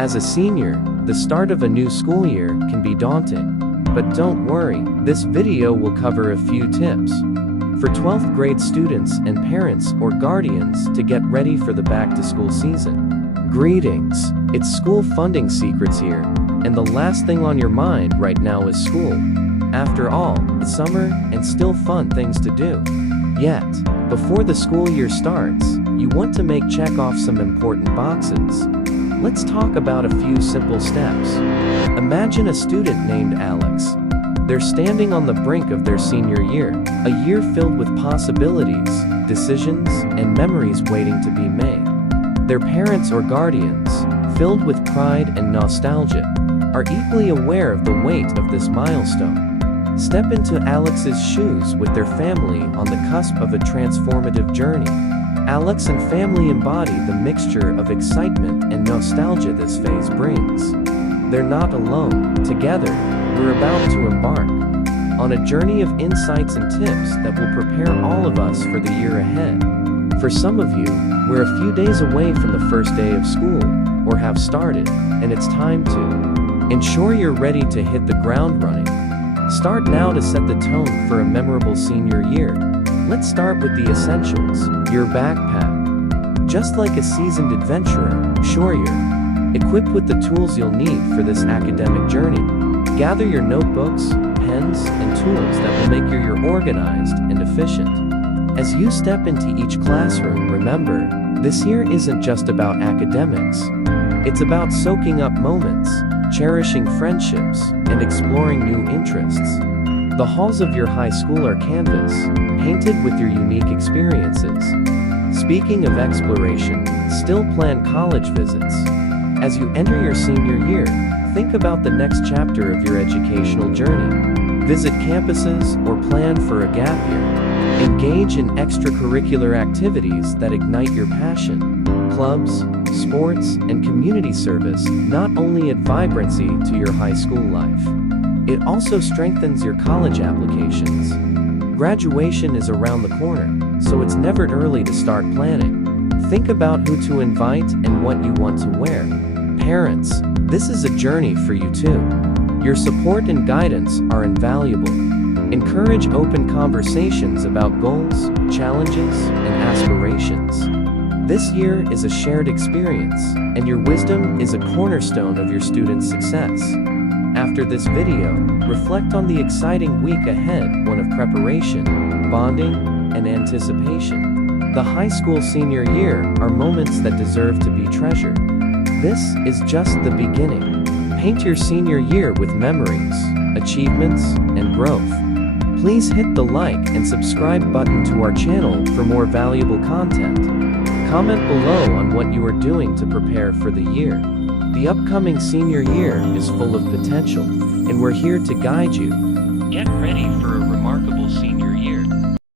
As a senior, the start of a new school year can be daunting. But don't worry, this video will cover a few tips for 12th grade students and parents or guardians to get ready for the back-to-school season. Greetings, it's school funding secrets here, and the last thing on your mind right now is school. After all, it's summer and still fun things to do. Yet, before the school year starts, you want to check off some important boxes. Let's talk about a few simple steps. Imagine a student named Alex. They're standing on the brink of their senior year, a year filled with possibilities, decisions, and memories waiting to be made. Their parents or guardians, filled with pride and nostalgia, are equally aware of the weight of this milestone. Step into Alex's shoes with their family on the cusp of a transformative journey. Alex and family embody the mixture of excitement and nostalgia this phase brings. They're not alone. Together, we're about to embark on a journey of insights and tips that will prepare all of us for the year ahead. For some of you, we're a few days away from the first day of school, or have started, and it's time to ensure you're ready to hit the ground running. Start now to set the tone for a memorable senior year. Let's start with the essentials, your backpack. Just like a seasoned adventurer, sure you're equipped with the tools you'll need for this academic journey. Gather your notebooks, pens, and tools that will make your year organized and efficient. As you step into each classroom, remember, this year isn't just about academics. It's about soaking up moments, cherishing friendships, and exploring new interests. The halls of your high school are canvas, painted with your unique experiences. Speaking of exploration, still plan college visits. As you enter your senior year, think about the next chapter of your educational journey. Visit campuses or plan for a gap year. Engage in extracurricular activities that ignite your passion. Clubs, sports, and community service not only add vibrancy to your high school life, it also strengthens your college applications. Graduation is around the corner, so it's never early to start planning. Think about who to invite and what you want to wear. Parents, this is a journey for you too. Your support and guidance are invaluable. Encourage open conversations about goals, challenges, and aspirations. This year is a shared experience, and your wisdom is a cornerstone of your students' success. After this video, reflect on the exciting week ahead, one of preparation, bonding, and anticipation. The high school senior year are moments that deserve to be treasured. This is just the beginning. Paint your senior year with memories, achievements, and growth. Please hit the like and subscribe button to our channel for more valuable content. Comment below on what you are doing to prepare for the year. The upcoming senior year is full of potential, and we're here to guide you. Get ready for a remarkable senior year.